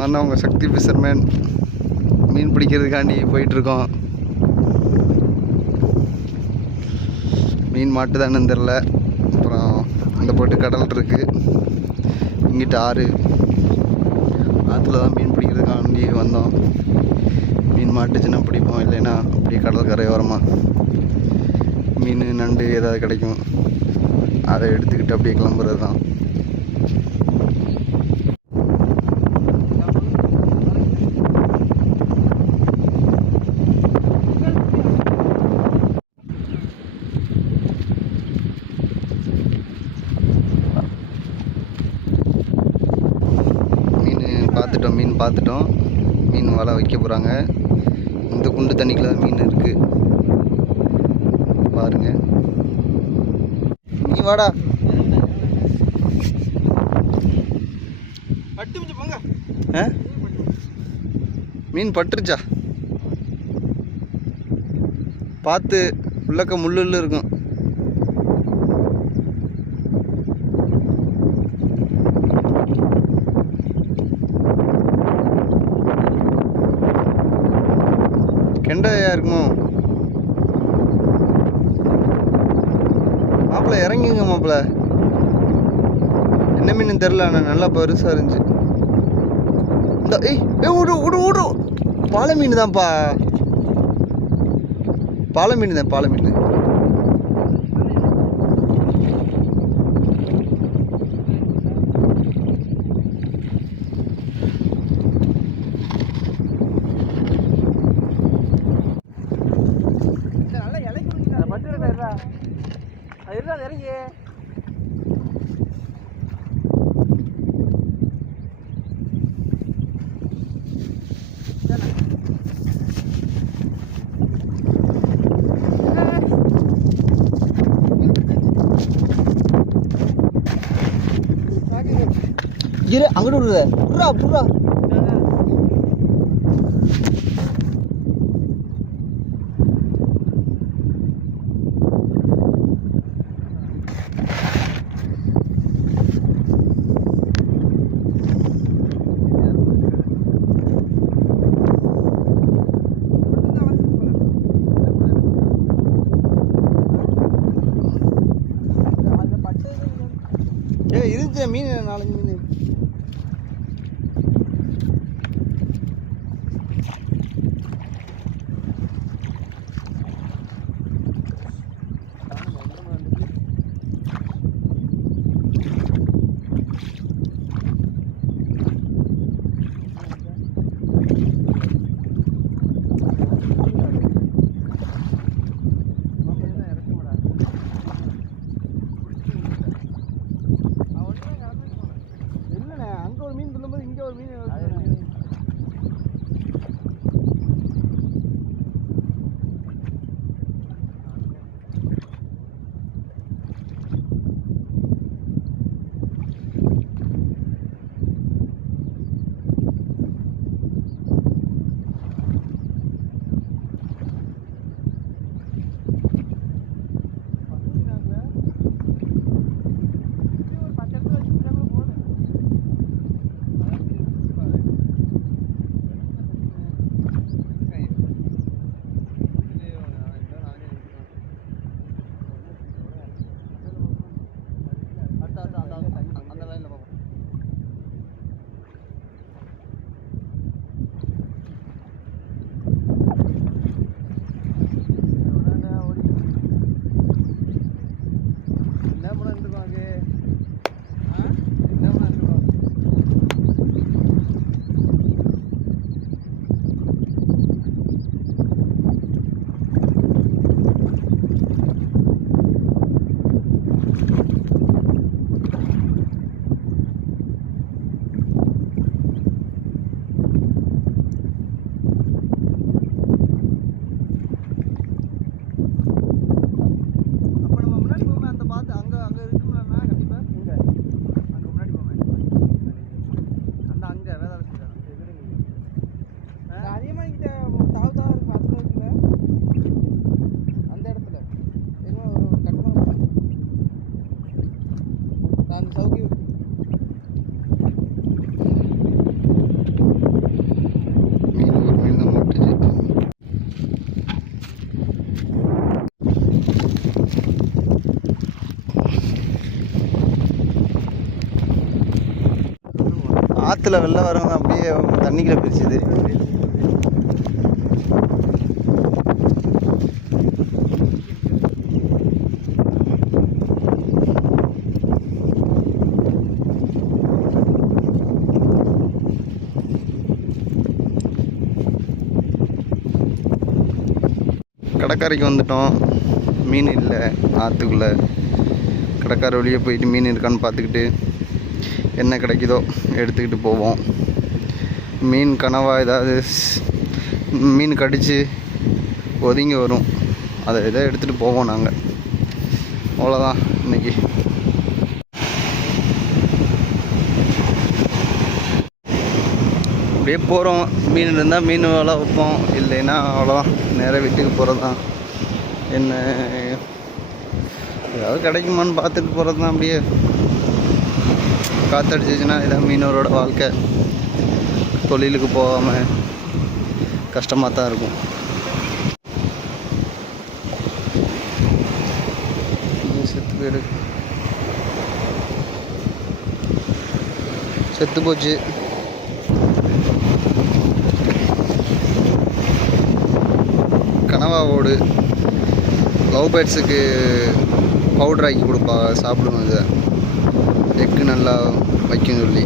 நான் தான் உங்கள் சக்தி ஃபிஷர்மேன். மீன் பிடிக்கிறதுக்காண்டி போயிட்டுருக்கோம். மீன் மாட்டுதான்னு தெரில. அப்புறம் அந்த போட்டு கடல் இருக்குது, இங்கிட்ட ஆறு, ஆற்றுல தான் மீன் பிடிக்கிறதுக்காண்டி வந்தோம். மீன் மாட்டுச்சுன்னா பிடிப்போம், இல்லைன்னா அப்படியே கடல் கரையோரமாக மீன் நண்டு ஏதாவது கிடைக்கும், அதை எடுத்துக்கிட்டு அப்படியே கிளம்புறது தான். மீன் பார்த்துட்டோம். மீன் வலை வைக்க போகிறாங்க. இந்த குண்டு தண்ணிக்குள்ள மீன் இருக்குது பாருங்க. நீ வாடா. மீன் பட்டுருச்சா பார்த்து, உள்ளக்க முள்ளு இருக்கும். கெண்டையா இருக்குமோ? மாப்பிள்ள இறங்குங்க மாப்பிள்ள. என்ன மீன் தெரில, ஆனால் நல்லா பெருசாக இருந்துச்சு. இந்த விடு விடு விடு. பாலை மீன் தான்ப்பா, பாலை மீன் தான், பாலை மீன். இறங்கி இரு, அங்கிட்டு விடுற. புறா புறா. இருந்துச்சு மீன், 4-5 மீன். ஆற்றுல வெள்ளம் வரவங்க அப்படியே தண்ணிக்குள்ள பிரிச்சுது. கடற்கரைக்கு வந்துட்டோம். மீன் இல்லை ஆற்றுக்குள்ளே. கடற்கரை வழியே போயிட்டு மீன் இருக்கான்னு பார்த்துக்கிட்டு என்ன கிடைக்குதோ எடுத்துக்கிட்டு போவோம். மீன் கனவா ஏதாவது மீன் கடித்து ஒதுங்கி வரும், அதை எதை எடுத்துகிட்டு போவோம் நாங்கள். அவ்வளோதான் இன்றைக்கி. அப்படியே போகிறோம். மீன் இருந்தால் மீன் வேலை வைப்போம், இல்லைன்னா அவ்வளோதான் நேராக வீட்டுக்கு போகிறது தான். என்ன ஏதாவது கிடைக்குமான்னு பார்த்துட்டு போகிறது தான். அப்படியே காற்றடிச்சிச்சுன்னா இதான் மீனவரோட வாழ்க்கை. தொழிலுக்கு போகாமல் கஷ்டமாக தான் இருக்கும். செத்து போயிடு, செத்து போச்சு. கனவா ஓடு லவ் பேர்ட்ஸுக்கு பவுடர் ஆக்கி கொடுப்பாங்க, சாப்பிடுவோம். இதை எக்கு நல்லா வைக்கும் சொல்லி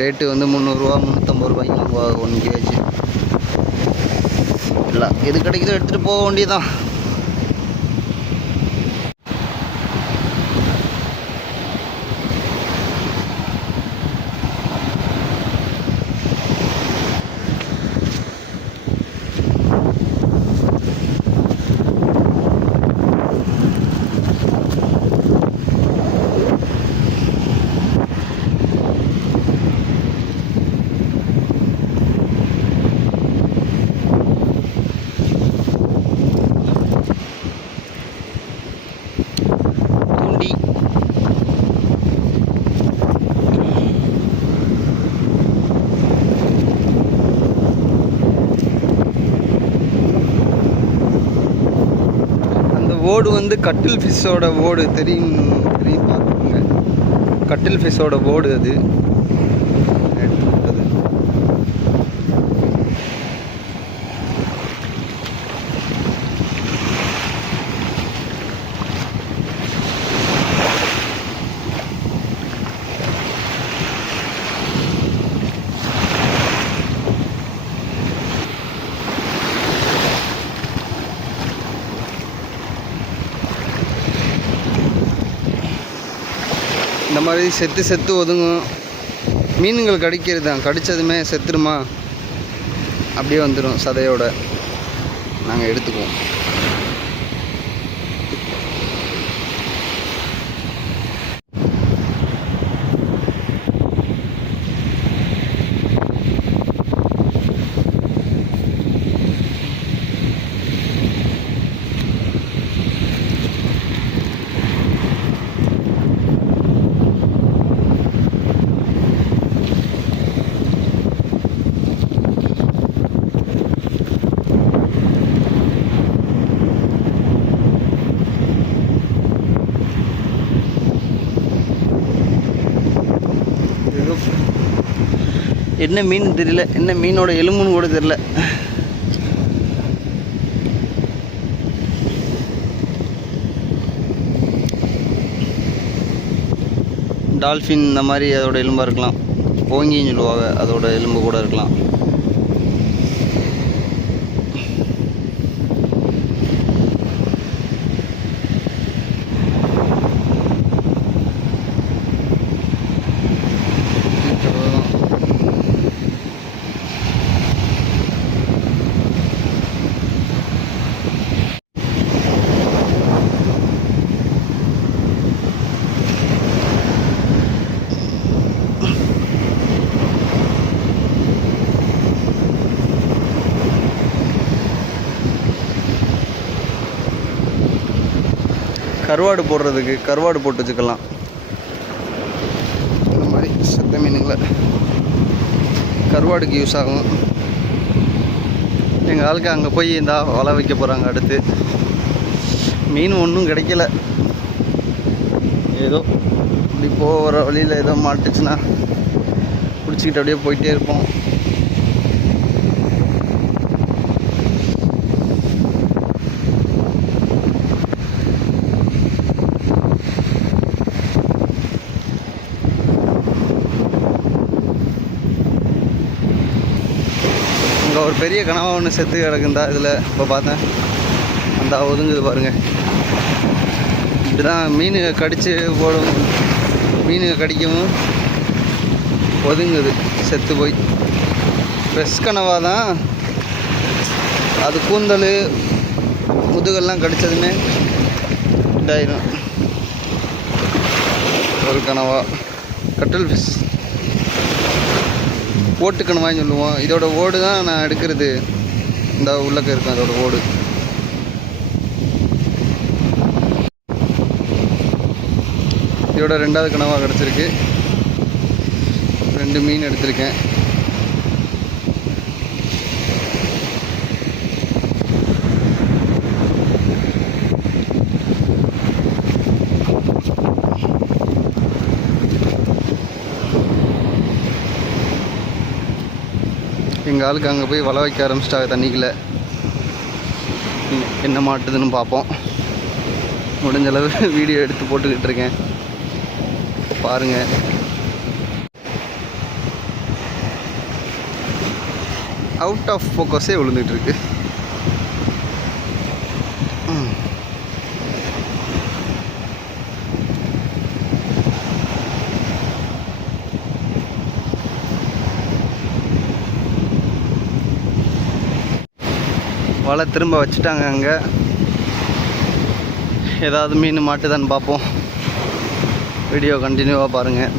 ரேட்டு வந்து 300 ரூபா 350 ரூபாய்க்கு வாங்குவாங்க 1 கேஜி. இல்லை எது கிடைக்குதோ எடுத்துகிட்டு போக வேண்டியதான். ஓடு வந்து கட்டில் ஃபிஷ்ஷோட ஓடு தெரியும் பார்த்துக்கோங்க. கட்டில் ஃபிஷ்ஷோட ஓடு அது எடுத்துக்கிட்டது. இந்த மாதிரி செத்து ஒதுங்கும். மீனுங்கள் கடிக்கிறது தான், கடித்ததுமே செத்துருமா அப்படியே வந்துடும் சதையோட. நாங்கள் எடுத்துக்குவோம். என்ன மீன் தெரியல, என்ன மீனோட எலும்புன்னு கூட தெரியல. டால்ஃபின் இந்த மாதிரி அதோட எலும்பாக இருக்கலாம். ஓங்கின்னு சொல்லுவாங்க, அதோட எலும்பு கூட இருக்கலாம். கருவாடு போடுறதுக்கு கருவாடு போட்டு வச்சுக்கலாம். இந்த மாதிரி செத்த மீனுங்களை கருவாடுக்கு யூஸ் ஆகும். எங்கள் ஆளுக்கு அங்கே போய் இந்த வலை வைக்க போகிறாங்க. அடுத்து மீன் ஒன்றும் கிடைக்கல. ஏதோ இப்படி போகிற வழியில் ஏதோ மாட்டுச்சுன்னா பிடிச்சிக்கிட்டு அப்படியே போயிட்டே இருப்போம். இங்கே ஒரு பெரிய கனவா ஒன்று செத்து கிடக்குந்தா இதில் இப்போ பார்த்தேன். அந்த ஒதுங்குது பாருங்கள். இப்படி தான் மீனுங்க கடித்து போடும், மீனுங்க கடிக்கவும் ஒதுங்குது செத்து போய். ஃப்ரெஷ் கனவா தான் அது. கூந்தல் முதுகெல்லாம் கடித்ததுமே இதாயிடும். ஒரு கனவா கட்டல் ஃபிஷ், ஓட்டு கனவான்னு சொல்லுவோம். இதோட ஓடு தான் நான் எடுக்கிறது. இந்த உள்ளக்க இருக்கும் அதோட ஓடு. இதோட 2வது கனவா கிடச்சிருக்கு. 2 மீன் எடுத்திருக்கேன். எங்கள் ஆளுக்கு அங்கே போய் வலை வைக்க ஆரம்பிச்சிட்டாங்க தண்ணிக்குள்ளே. என்ன மாட்டுதுன்னு பார்ப்போம். முடிஞ்சளவு வீடியோ எடுத்து போட்டுக்கிட்டு இருக்கேன், பாருங்கள். அவுட் ஆஃப் ஃபோக்கஸே விழுந்துட்டுருக்கு. வலை திரும்ப வச்சுட்டாங்க. அங்கே ஏதாவது மீன் மாட்டுதான்னு பார்ப்போம். வீடியோ கண்டினியூவாக பாருங்கள்.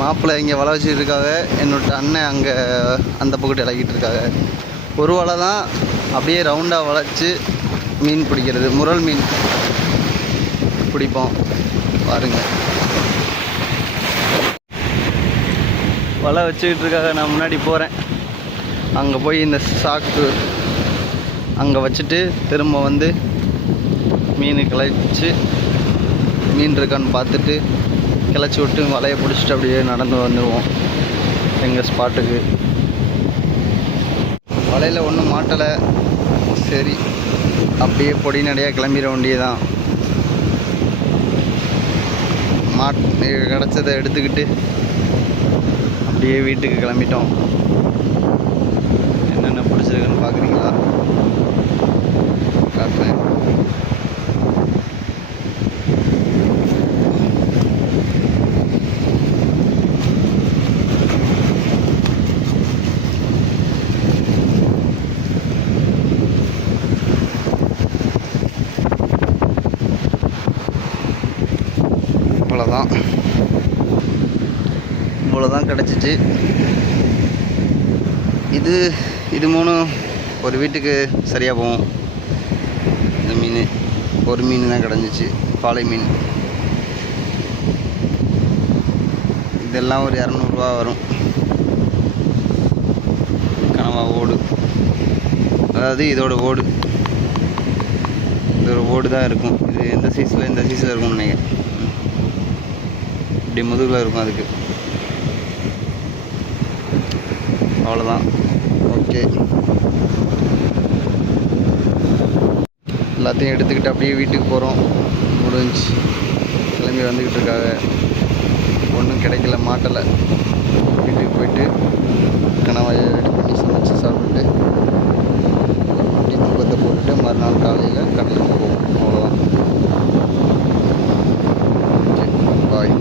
மாப்பிள்ளை இங்கே வலை வச்சுட்டு இருக்காங்க. என்னோட அண்ணன் அங்கே அந்த பக்கத்து இலக்கிட்டு இருக்காங்க. ஒரு வலை தான் அப்படியே ரவுண்டாக வளைச்சி மீன் பிடிக்கிறது. முரல் மீன் பிடிப்போம், பாருங்கள். வலை வச்சுக்கிட்டு இருக்காங்க. நான் முன்னாடி போகிறேன். அங்கே போய் இந்த சாக்கு அங்கே வச்சுட்டு திரும்ப வந்து மீன் கிளச்சி மீன் இருக்கான்னு பார்த்துட்டு கிளச்சி விட்டு வலையை பிடிச்சிட்டு அப்படியே நடந்து வந்துடுவோம் எங்கள் ஸ்பாட்டுக்கு. வலையில் ஒன்றும் மாட்டலை. சரி, அப்படியே பொடி நடையாக கிளம்பிட வேண்டியதான். கிடச்சதை எடுத்துக்கிட்டு அப்படியே வீட்டுக்கு கிளம்பிட்டோம். என்னென்ன பிடிச்சிருக்குன்னு பார்க்குறீங்களா? காட்டுறேன். இவ்வளோதான் கிடச்சிச்சு. இது 3 ஒரு வீட்டுக்கு சரியாக போகும். இந்த மீன் ஒரு மீன் தான் கிடஞ்சிச்சு, பாலை மீன். இதெல்லாம் ஒரு 200 ரூபா வரும். கனவா ஓடு, அதாவது இதோட ஓடு, இதோட ஓடு தான் இருக்கும். இது இந்த சைஸில் இருக்கும்னு நினைக்கிறேன். இப்படி முதுகில் இருக்கும் அதுக்கு. அவ்வளோதான். ஓகே, எல்லாத்தையும் எடுத்துக்கிட்டு அப்படியே வீட்டுக்கு போகிறோம். முடிஞ்சு கிளம்பி வந்துக்கிட்டு இருக்காங்க. ஒன்றும் கிடைக்கல, மாட்டலை. வீட்டுக்கு போயிட்டு கனவாயை ரெடி பண்ணி சமைச்சு சாப்பிட்டுட்டு அப்படி தூக்கத்தை போட்டுட்டு மறுநாள் காலையில் கடலுக்கு போவோம். அவ்வளோதான். ஓகே, பாய்.